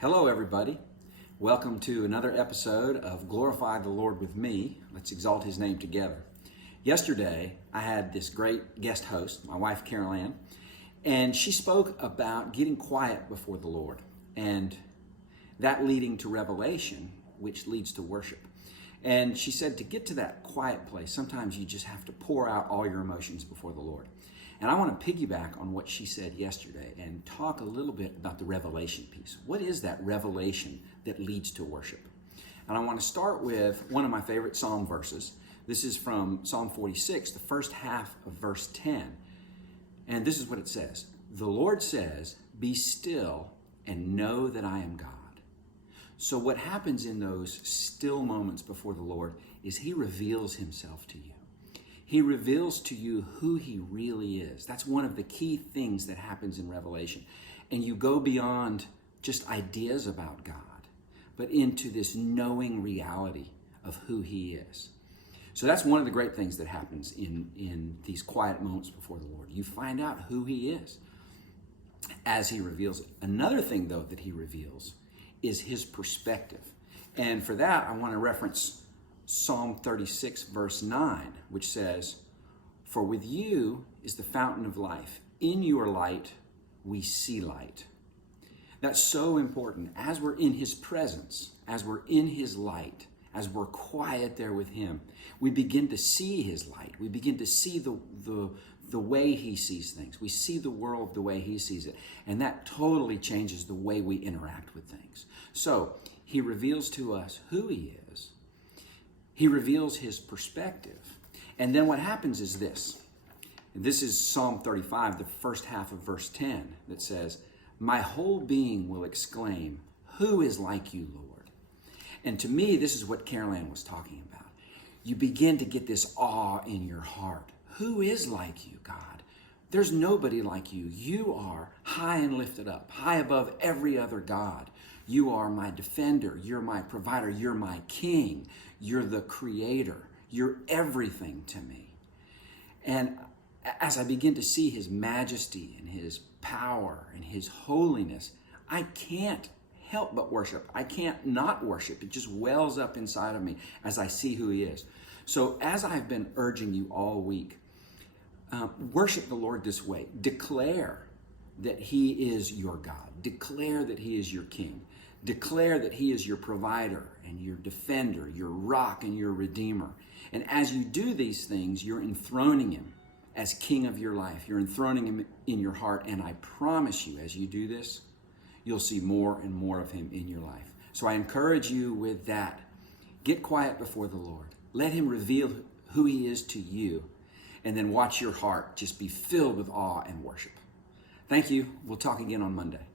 Hello, everybody. Welcome to another episode of Glorify the Lord with me. Let's exalt His name together. Yesterday, I had this great guest host, my wife, Carol Ann, and she spoke about getting quiet before the Lord and that leading to revelation, which leads to worship. And she said to get to that quiet place, sometimes you just have to pour out all your emotions before the Lord. And I want to piggyback on what she said yesterday and talk a little bit about the revelation piece. What is that revelation that leads to worship? And I want to start with one of my favorite Psalm verses. This is from Psalm 46, the first half of verse 10. And this is what it says. The Lord says, "Be still and know that I am God." So what happens in those still moments before the Lord is He reveals Himself to you. He reveals to you who He really is. That's one of the key things that happens in Revelation. And you go beyond just ideas about God, but into this knowing reality of who He is. So that's one of the great things that happens in these quiet moments before the Lord. You find out who He is as He reveals it. Another thing, though, that He reveals is His perspective. And for that, I want to reference Psalm 36, verse 9, which says, "For with you is the fountain of life. In your light, we see light." That's so important. As we're in His presence, as we're in His light, as we're quiet there with Him, we begin to see His light. We begin to see the way He sees things. We see the world the way He sees it. And that totally changes the way we interact with things. So He reveals to us who He is. He reveals His perspective. And then what happens is this. This is Psalm 35, the first half of verse 10, that says, "My whole being will exclaim, 'Who is like you, Lord?'" And to me, this is what Carol Ann was talking about. You begin to get this awe in your heart. Who is like you, God? There's nobody like you. You are high and lifted up, high above every other God. You are my defender. You're my provider. You're my king. You're the creator. You're everything to me. And as I begin to see His majesty and His power and His holiness, I can't help but worship. I can't not worship. It just wells up inside of me as I see who He is. So as I've been urging you all week, worship the Lord this way. Declare that He is your God. Declare that He is your King. Declare that He is your provider and your defender, your rock and your redeemer. And as you do these things, you're enthroning Him as King of your life. You're enthroning Him in your heart. And I promise you, as you do this, you'll see more and more of Him in your life. So I encourage you with that. Get quiet before the Lord. Let Him reveal who He is to you. And then watch your heart just be filled with awe and worship. Thank you. We'll talk again on Monday.